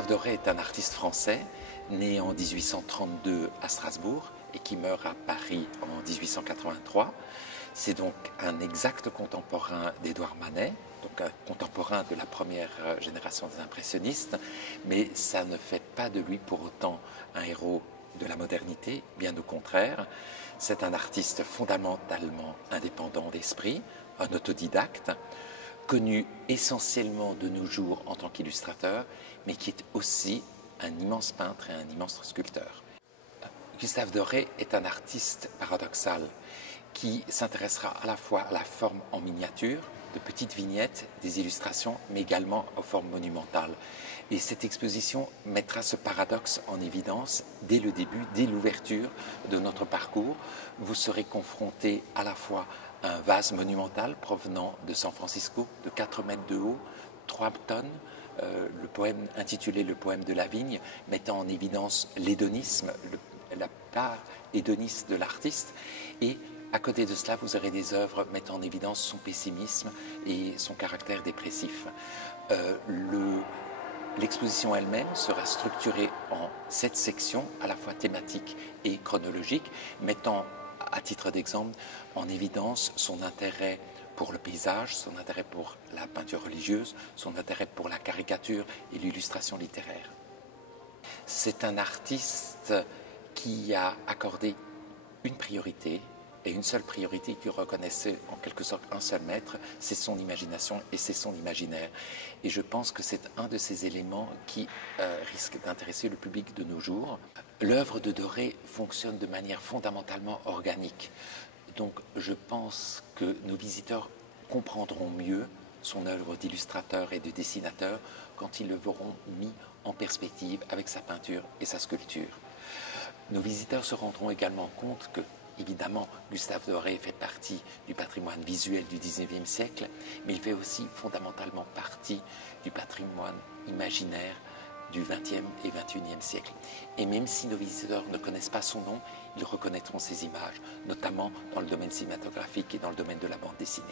Gustave Doré est un artiste français, né en 1832 à Strasbourg et qui meurt à Paris en 1883. C'est donc un exact contemporain d'Édouard Manet, donc un contemporain de la première génération des impressionnistes, mais ça ne fait pas de lui pour autant un héros de la modernité, bien au contraire. C'est un artiste fondamentalement indépendant d'esprit, un autodidacte, connu essentiellement de nos jours en tant qu'illustrateur, mais qui est aussi un immense peintre et un immense sculpteur. Gustave Doré est un artiste paradoxal qui s'intéressera à la fois à la forme en miniature, de petites vignettes, des illustrations, mais également aux formes monumentales. Et cette exposition mettra ce paradoxe en évidence dès le début, dès l'ouverture de notre parcours. Vous serez confronté à la fois à un vase monumental provenant de San Francisco, de 4 mètres de haut, 3 tonnes, le poème intitulé Le poème de la vigne, mettant en évidence l'hédonisme, la part hédoniste de l'artiste. Et à côté de cela, vous aurez des œuvres mettant en évidence son pessimisme et son caractère dépressif. L'exposition elle-même sera structurée en 7 sections, à la fois thématiques et chronologiques, mettant, à titre d'exemple, en évidence son intérêt pour le paysage, son intérêt pour la peinture religieuse, son intérêt pour la caricature et l'illustration littéraire. C'est un artiste qui a accordé une priorité, et une seule priorité qui reconnaissait en quelque sorte un seul maître, c'est son imagination et c'est son imaginaire. Et je pense que c'est un de ces éléments qui risque d'intéresser le public de nos jours. L'œuvre de Doré fonctionne de manière fondamentalement organique. Donc je pense que nos visiteurs comprendront mieux son œuvre d'illustrateur et de dessinateur quand ils le verront mis en perspective avec sa peinture et sa sculpture. Nos visiteurs se rendront également compte que évidemment, Gustave Doré fait partie du patrimoine visuel du XIXe siècle, mais il fait aussi fondamentalement partie du patrimoine imaginaire du XXe et XXIe siècle. Et même si nos visiteurs ne connaissent pas son nom, ils reconnaîtront ses images, notamment dans le domaine cinématographique et dans le domaine de la bande dessinée.